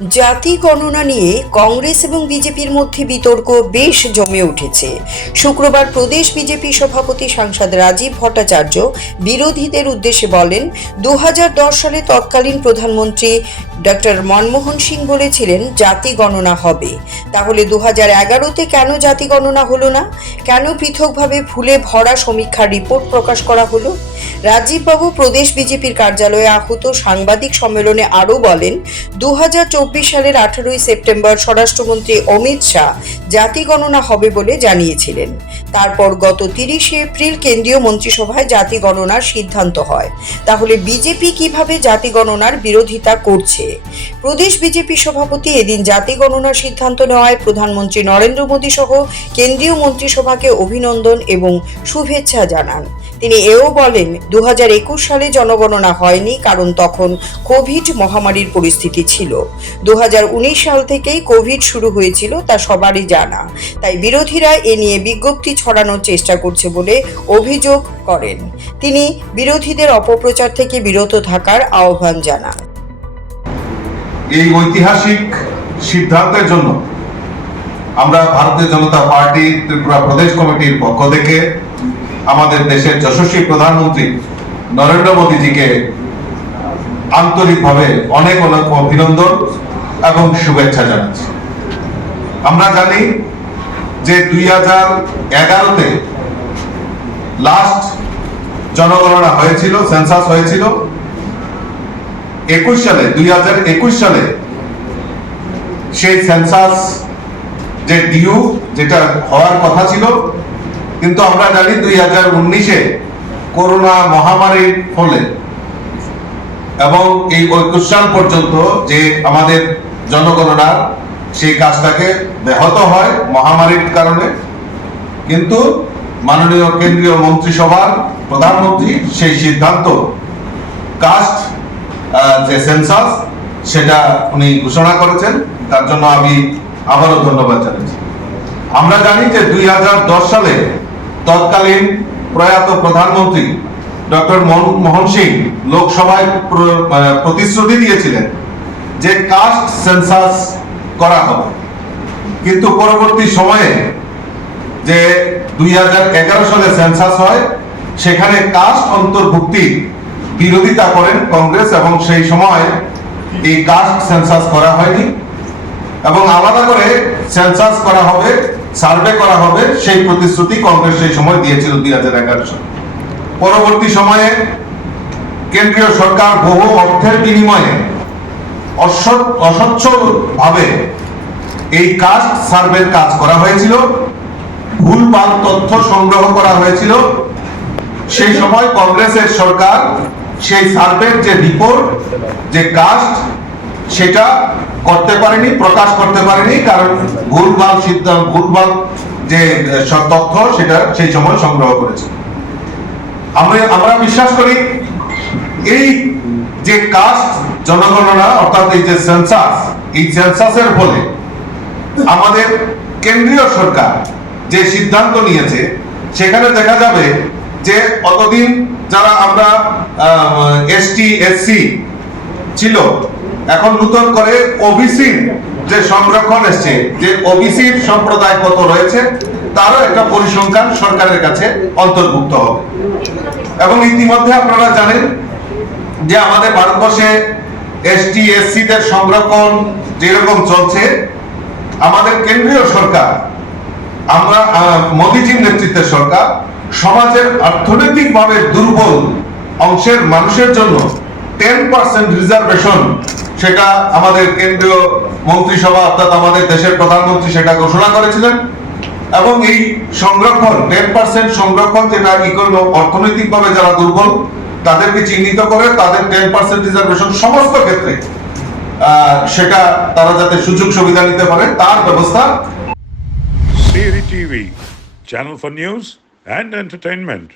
জাতি গণনা নিয়ে কংগ্রেস এবং বিজেপির মধ্যে বিতর্ক বেশ জমে উঠেছে। শুক্রবার প্রদেশ বিজেপি সভাপতি সাংসদ রাজীব ভট্টাচার্য বিরোধীদের উদ্দেশ্যে বলেন দু হাজার দশ সালে তৎকালীন প্রধানমন্ত্রী ডক্টর মনমোহন সিং বলেছিলেন, জাতি গণনা হবে। তাহলে দু হাজার এগারোতে কেন জাতি গণনা হলো না? কেন পৃথকভাবে ফুলে ভরা সমীক্ষার রিপোর্ট প্রকাশ করা হলো? রাজীববাবু প্রদেশ বিজেপির কার্যালয়ে আহত সাংবাদিক সম্মেলনে আরও বলেন দু সালের আঠারোই সেপ্টেম্বর স্বরাষ্ট্রমন্ত্রী অমিত শাহ জাতি গণনা হবে বলে জানিয়েছিলেন। তারপর গত তিরিশে এপ্রিল কেন্দ্রীয় মন্ত্রিসভায় জাতি গণনার সিদ্ধান্ত হয়। তাহলে বিজেপি কীভাবে জাতি গণনার বিরোধিতা করছে? প্রদেশ বিজেপি সভাপতি এদিন জাতি গণনার সিদ্ধান্ত নেওয়ায় প্রধানমন্ত্রী নরেন্দ্র মোদী সহ কেন্দ্রীয় মন্ত্রিসভাকে অভিনন্দন এবং শুভেচ্ছা জানান। তিনি এও বলেন দু হাজার একুশ সালে জনগণনা হয়নি কারণ তখন কোভিড মহামারীর পরিস্থিতি ছিল। দুহাজার উনিশ সাল থেকেই কোভিড শুরু হয়েছিল তা সবারই জানা। তাই বিরোধীরা এ নিয়ে বিজ্ঞপ্তি ছড়ানোর চেষ্টা করছে বলে অভিযোগ করেন। তিনি বিরোধীদের অপপ্রচার থেকে বিরত থাকার আহ্বান জানান। এই ঐতিহাসিক সিদ্ধান্তের জন্য আমরা ভারতীয় জনতা পার্টি ত্রিপুরা প্রদেশ কমিটির পক্ষ থেকে আমাদের দেশের যশস্বী প্রধানমন্ত্রী নরেন্দ্র মোদীজিকে আন্তরিকভাবে অনেক অনেক অভিনন্দন এবং শুভেচ্ছা জানাচ্ছি। আমরা জানি যে দুই হাজার এগারোতে লাস্ট জনগণনা হয়েছিল সেন্সাস হয়েছিল। একুশ সালে, দুই হাজার একুশ সালে সেই সেন্সাস যে ডিউ যেটা হওয়ার কথা ছিল কিন্তু আমরা জানি দুই হাজার উনিশে করোনা মহামারীর ফলে এবং এই সাল পর্যন্ত যে আমাদের জনগণনার সেই কাজটাকে ব্যাহত হয় মহামারীর কারণে, কিন্তু মাননীয় কেন্দ্রীয় মন্ত্রিসভার প্রধানমন্ত্রী সেই সিদ্ধান্ত কাস্ট যে সেন্সাস সেটা উনি ঘোষণা করেছেন। তার জন্য আমি আবারও ধন্যবাদ জানাচ্ছি। আমরা জানি যে দুই হাজার দশ সালে তৎকালীন প্রয়াত প্রধানমন্ত্রী ডক্টর মনমোহন সিং লোকসভায় প্র- প্রতিশ্রুতি দিয়েছিলেন যে কাস্ট সেন্সাস করা হবে। কিন্তু পরবর্তী সময়ে যে দুই হাজার এগারো সালে সেন্সাস হয়, সেখানে কাস্ট অন্তর্ভুক্তি বিরোধিতা করেন কংগ্রেস এবং সেই সময় এই কাস্ট সেন্সাস করা হয়নি। এবং আলাদা করে সেন্সাস করা হবে সার্ভে করা হবে সেই প্রতিশ্রুতি কংগ্রেস সেই সময় দিয়েছিল দুই হাজার এগারো সালে। পরবর্তী সময়ে কেন্দ্রীয় সরকার বহু অর্থের বিনিময়ে অসচ্ছল ভাবে এই কাস্ট সার্ভের কাজ করা হয়েছিল, ভুলভাল তথ্য সংগ্রহ করা হয়েছিল। সেই সময় কংগ্রেসের সরকার সেই সার্ভের যে রিপোর্ট যে কাস্ট সেটা করতে পারেনি, প্রকাশ করতে পারেনি, কারণ ভুলভাল সিদ্ধান্ত, ভুলভাল যে তথ্য সেটা সেই সময় সংগ্রহ করেছে। আমরা আমরা বিশ্বাস করি, এই যে কাস্ট জনগণনা অর্থাৎ এই যে সেন্সাস এই সেন্সাসের ফলে আমাদের কেন্দ্রীয় সরকার যে সিদ্ধান্ত নিয়েছে, সেখানে দেখা যাবে যে অতদিন যারা আমরা এসটি, এসসি ছিল এখন নতুন করে ওবিসি যে সংরক্ষণ এসছে, যে ওবিসি সম্প্রদায় কত রয়েছে, তারও একটা পরিসংখ্যান সরকারের কাছে অন্তর্ভুক্ত হবে। এবং ইতিমধ্যে আপনারা জানেন যে আমাদের ভারতবর্ষে এসটি এসসি দের সংরক্ষণ যেরকম চলছে, আমাদের কেন্দ্রীয় সরকার, আমরা মোদীজির নেতৃত্বের সরকার, সমাজের অর্থনৈতিকভাবে দুর্বল অংশের মানুষের জন্য টেন পার্সেন্ট রিজার্ভেশন সেটা আমাদের কেন্দ্রীয় মন্ত্রিসভা অর্থাৎ আমাদের দেশের প্রধানমন্ত্রী সেটা ঘোষণা করেছিলেন এবং এই সংরক্ষণ টেন পার্সেন্ট সংরক্ষণ যেটা ইকোনমি অর্থনৈতিকভাবে যারা দুর্বল তাদেরকে চিহ্নিত করে তাদের টেন পার্সেন্ট রিজার্ভেশন সমস্ত ক্ষেত্রে সেটা তারা যাতে সুযোগ সুবিধা নিতে পারে তার ব্যবস্থা TV, channel for news and entertainment.